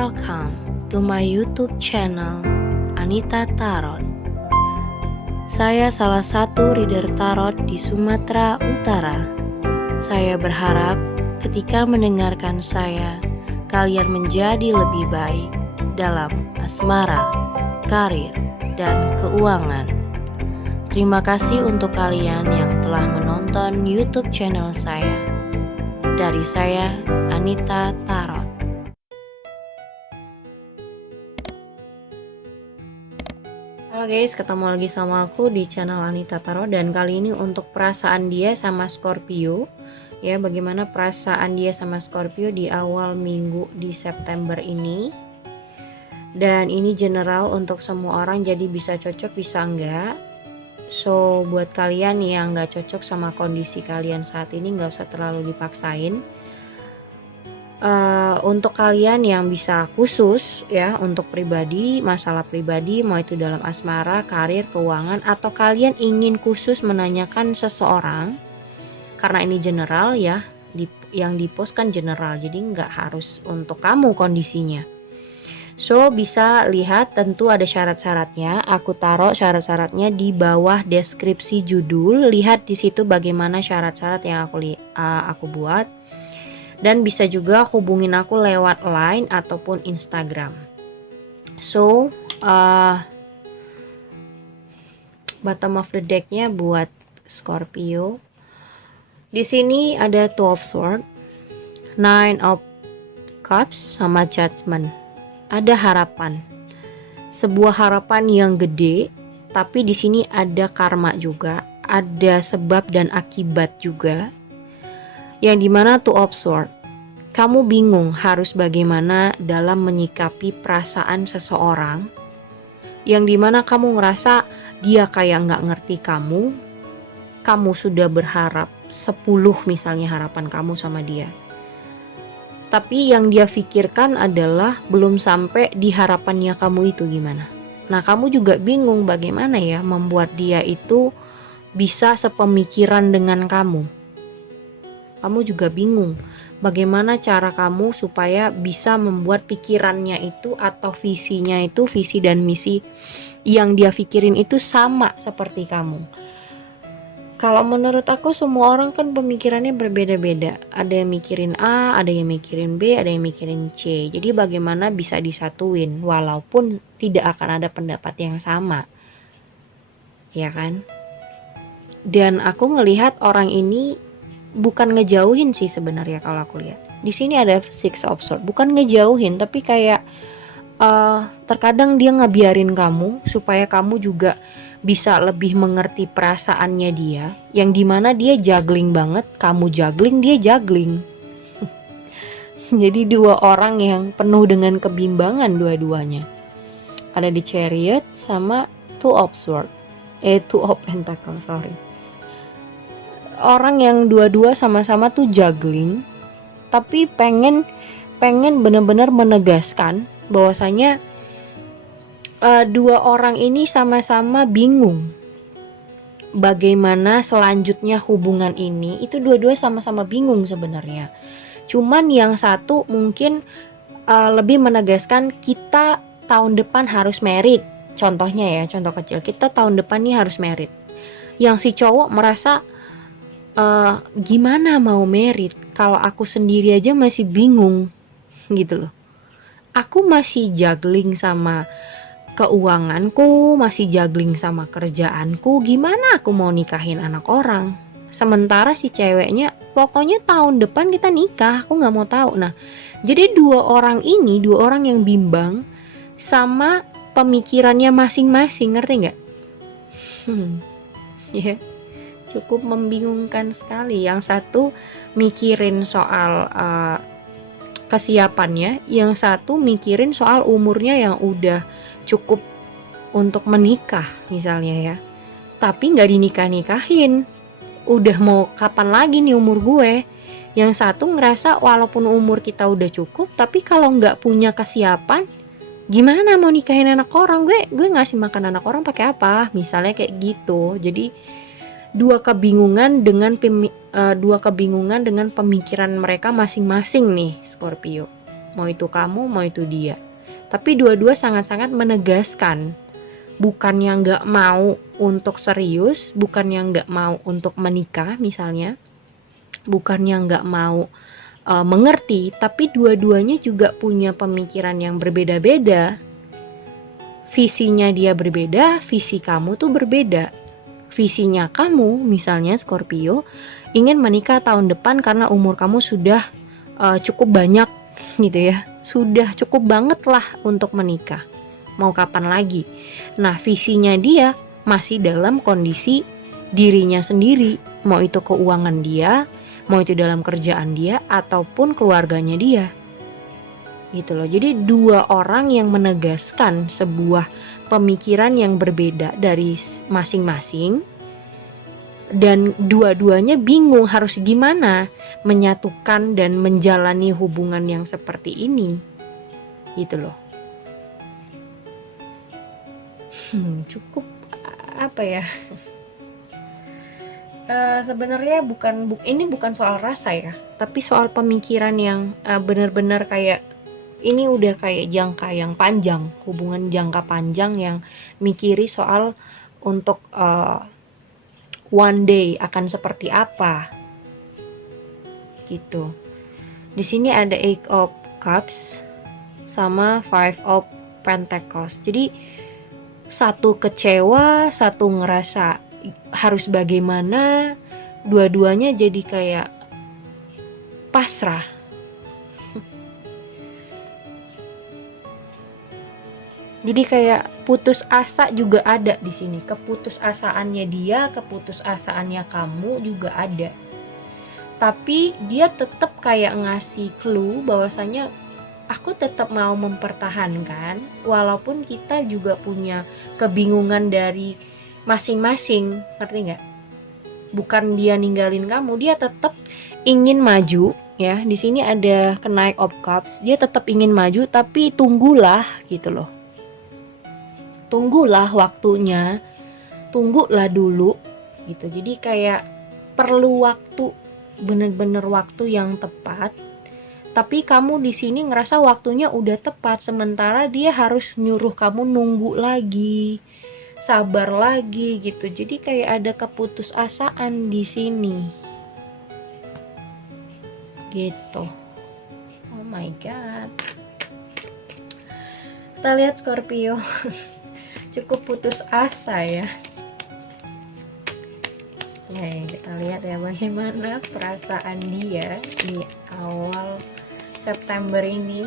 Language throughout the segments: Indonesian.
Welcome to my YouTube channel Anita Tarot. Saya salah satu reader tarot di Sumatera Utara. Saya berharap ketika mendengarkan saya, kalian menjadi lebih baik dalam asmara, karir, dan keuangan. Terima kasih untuk kalian yang telah menonton YouTube channel saya. Dari saya, Anita Tarot. Halo guys, ketemu lagi sama aku di channel Anita Tarot. Dan kali ini untuk perasaan dia sama Scorpio, ya, bagaimana perasaan dia sama Scorpio di awal minggu di September ini. Dan ini general untuk semua orang, jadi bisa cocok bisa enggak. So buat kalian yang nggak cocok sama kondisi kalian saat ini, nggak usah terlalu dipaksain. Untuk kalian yang bisa khusus ya, untuk pribadi, masalah pribadi, mau itu dalam asmara, karir, keuangan, atau kalian ingin khusus menanyakan seseorang, karena ini general ya, yang dipost kan general, jadi nggak harus untuk kamu kondisinya. So bisa lihat, tentu ada syarat-syaratnya. Aku taruh syarat-syaratnya di bawah deskripsi judul. Lihat di situ bagaimana syarat-syarat yang aku buat. Dan bisa juga hubungin aku lewat Line ataupun Instagram. So bottom of the decknya buat Scorpio. Di sini ada Two of Swords, Nine of Cups, sama Judgment. Ada harapan, sebuah harapan yang gede, tapi di sini ada karma juga, ada sebab dan akibat juga. Yang dimana Two of Swords, kamu bingung harus bagaimana dalam menyikapi perasaan seseorang, yang dimana kamu ngerasa dia kayak nggak ngerti kamu sudah berharap 10 misalnya harapan kamu sama dia, tapi yang dia pikirkan adalah belum sampai di harapannya kamu itu gimana. Nah, kamu juga bingung bagaimana ya membuat dia itu bisa sepemikiran dengan kamu. Kamu juga bingung bagaimana cara kamu supaya bisa membuat pikirannya itu atau visinya itu, visi dan misi yang dia pikirin itu sama seperti kamu. Kalau menurut aku semua orang kan pemikirannya berbeda-beda. Ada yang mikirin A, ada yang mikirin B, ada yang mikirin C. Jadi bagaimana bisa disatuin walaupun tidak akan ada pendapat yang sama. Ya kan? Dan aku ngelihat orang ini bukan ngejauhin sih sebenarnya kalau aku lihat. Di sini ada Six of Swords, bukan ngejauhin tapi kayak terkadang dia ngebiarin kamu supaya kamu juga bisa lebih mengerti perasaannya dia, yang dimana dia juggling banget, kamu juggling, dia juggling. Jadi dua orang yang penuh dengan kebimbangan dua-duanya. Ada di Chariot sama Two of Swords, Two of Pentacles, sorry. Orang yang dua-dua sama-sama tuh juggling, tapi pengen benar-benar menegaskan bahwasanya dua orang ini sama-sama bingung bagaimana selanjutnya hubungan ini. Itu dua-dua sama-sama bingung sebenarnya. Cuman yang satu mungkin lebih menegaskan kita tahun depan harus married. Contohnya ya, contoh kecil, kita tahun depan nih harus married. Yang si cowok merasa gimana mau married kalau aku sendiri aja masih bingung gitu loh. Aku masih juggling sama keuanganku, masih juggling sama kerjaanku, gimana aku mau nikahin anak orang. Sementara si ceweknya pokoknya tahun depan kita nikah, aku gak mau tahu. Nah, jadi dua orang ini, dua orang yang bimbang sama pemikirannya masing-masing, ngerti gak? Ya, cukup membingungkan sekali. Yang satu mikirin soal kesiapannya, yang satu mikirin soal umurnya yang udah cukup untuk menikah misalnya ya, tapi nggak dinikah-nikahin, udah mau kapan lagi nih umur gue. Yang satu ngerasa walaupun umur kita udah cukup, tapi kalau nggak punya kesiapan, gimana mau nikahin anak orang, gue ngasih makan anak orang pakai apa, misalnya kayak gitu. Jadi dua kebingungan dengan pemikiran mereka masing-masing nih Scorpio. mau itu kamu, mau itu dia. Tapi dua-dua sangat-sangat menegaskan, bukannya nggak mau untuk serius, bukannya nggak mau untuk menikah misalnya, bukannya nggak mau mengerti, tapi dua-duanya juga punya pemikiran yang berbeda-beda. Visinya dia berbeda, visi kamu tuh berbeda. Visinya kamu, misalnya Scorpio, ingin menikah tahun depan karena umur kamu sudah cukup banyak gitu ya. Sudah cukup banget lah untuk menikah. Mau kapan lagi? Nah, visinya dia masih dalam kondisi dirinya sendiri. Mau itu keuangan dia, mau itu dalam kerjaan dia, ataupun keluarganya dia. Gitu loh. Jadi dua orang yang menegaskan sebuah pemikiran yang berbeda dari masing-masing, dan dua-duanya bingung harus gimana menyatukan dan menjalani hubungan yang seperti ini. Gitu loh. Cukup apa ya? Sebenarnya ini bukan soal rasa ya, tapi soal pemikiran yang benar-benar kayak ini udah kayak jangka yang panjang, hubungan jangka panjang yang mikiri soal untuk one day akan seperti apa gitu. Di sini ada Eight of Cups sama Five of Pentacles. Jadi satu kecewa, satu ngerasa harus bagaimana, dua-duanya jadi kayak pasrah. Jadi kayak putus asa juga ada di sini. Keputusasaannya dia, keputusasaannya kamu juga ada. Tapi dia tetap kayak ngasih clue bahwasanya aku tetap mau mempertahankan walaupun kita juga punya kebingungan dari masing-masing, ngerti nggak? Bukan dia ninggalin kamu, dia tetap ingin maju ya. Di sini ada Knight of Cups, dia tetap ingin maju, tapi tunggulah gitu loh. Tunggulah waktunya, tunggulah dulu gitu. Jadi kayak perlu waktu, bener-bener waktu yang tepat. Tapi kamu di sini ngerasa waktunya udah tepat, sementara dia harus nyuruh kamu nunggu lagi, sabar lagi gitu. Jadi kayak ada keputusasaan di sini. Gitu. Oh my god. Kita lihat Scorpio. Cukup putus asa ya. Ya, kita lihat ya bagaimana perasaan dia di awal September ini.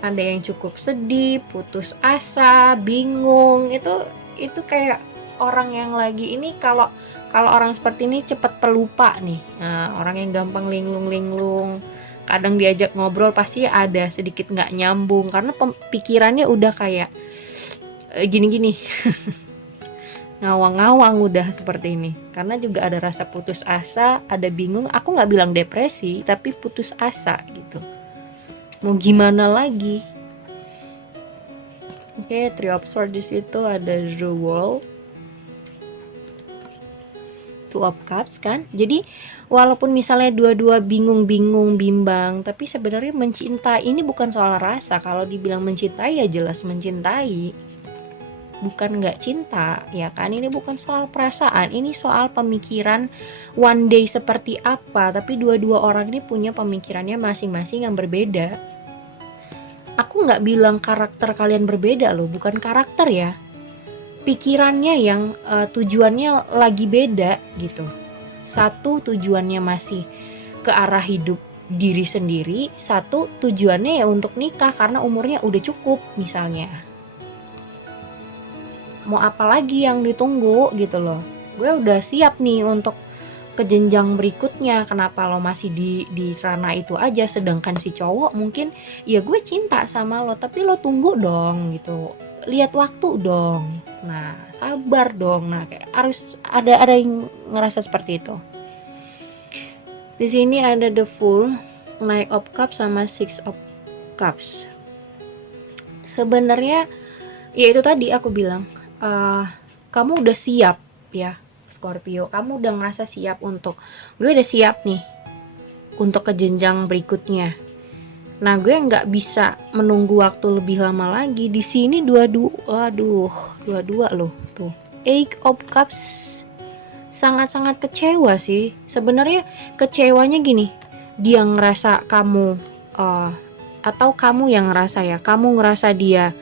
Ada yang cukup sedih, putus asa, bingung. Itu kayak orang yang lagi ini, kalau orang seperti ini cepat pelupa nih. Nah, orang yang gampang linglung-linglung. Kadang diajak ngobrol pasti ada sedikit nggak nyambung karena pikirannya udah kayak gini-gini. Ngawang-ngawang udah seperti ini. Karena juga ada rasa putus asa, ada bingung. Aku nggak bilang depresi, tapi putus asa gitu. Mau gimana lagi? Oke, Three of Swords di situ ada The World, Two of Cups kan. Jadi walaupun misalnya dua-dua bingung-bingung, bimbang, tapi sebenarnya mencintai ini bukan soal rasa. Kalau dibilang mencintai ya jelas mencintai, bukan nggak cinta ya kan. Ini bukan soal perasaan, ini soal pemikiran one day seperti apa. Tapi dua-dua orang ini punya pemikirannya masing-masing yang berbeda. Aku nggak bilang karakter kalian berbeda loh, bukan karakter ya, pikirannya yang tujuannya lagi beda gitu. Satu tujuannya masih ke arah hidup diri sendiri, satu tujuannya ya untuk nikah karena umurnya udah cukup misalnya. Mau apa lagi yang ditunggu gitu loh. Gue udah siap nih untuk ke jenjang berikutnya. Kenapa lo masih di ranah itu aja, sedangkan si cowok mungkin ya gue cinta sama lo tapi lo tunggu dong gitu, lihat waktu dong, nah sabar dong. Nah kayak harus ada yang ngerasa seperti itu. Di sini ada The Fool, Knight of Cups sama Six of Cups. Sebenarnya ya itu tadi aku bilang, kamu udah siap ya Scorpio, kamu udah ngerasa siap untuk, gue udah siap nih untuk ke jenjang berikutnya. Nah, gue nggak bisa menunggu waktu lebih lama lagi. Di sini dua-dua loh tuh. Eight of Cups, sangat-sangat kecewa sih. Sebenarnya kecewanya gini, dia ngerasa kamu atau kamu yang ngerasa ya, kamu ngerasa dia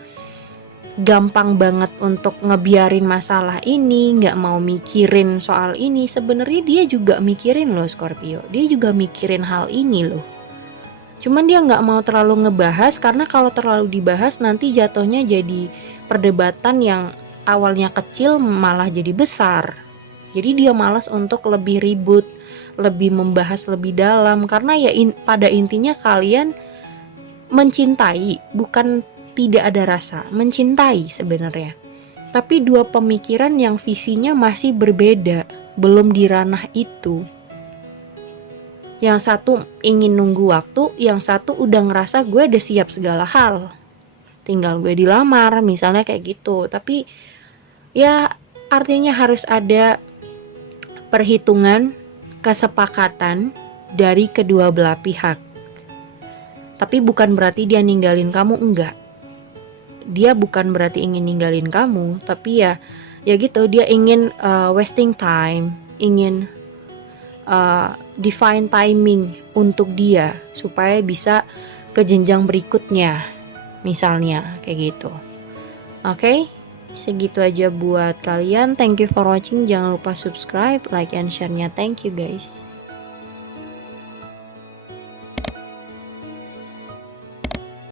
gampang banget untuk ngebiarin masalah ini, nggak mau mikirin soal ini. Sebenarnya dia juga mikirin loh Scorpio, dia juga mikirin hal ini loh. Cuman dia nggak mau terlalu ngebahas, karena kalau terlalu dibahas nanti jatuhnya jadi perdebatan yang awalnya kecil malah jadi besar. Jadi dia malas untuk lebih ribut, lebih membahas lebih dalam, karena ya pada intinya kalian mencintai, bukan tidak ada rasa, mencintai sebenarnya. Tapi dua pemikiran yang visinya masih berbeda, belum di ranah itu. Yang satu ingin nunggu waktu, yang satu udah ngerasa gue udah siap segala hal, tinggal gue dilamar misalnya kayak gitu. Tapi ya artinya harus ada perhitungan, kesepakatan dari kedua belah pihak. Tapi bukan berarti dia ninggalin kamu, enggak. Dia bukan berarti ingin ninggalin kamu, tapi ya gitu, dia ingin wasting time, ingin define timing untuk dia supaya bisa ke jenjang berikutnya, misalnya kayak gitu. Oke, segitu aja buat kalian. Thank you for watching. Jangan lupa subscribe, like, and share-nya. Thank you guys.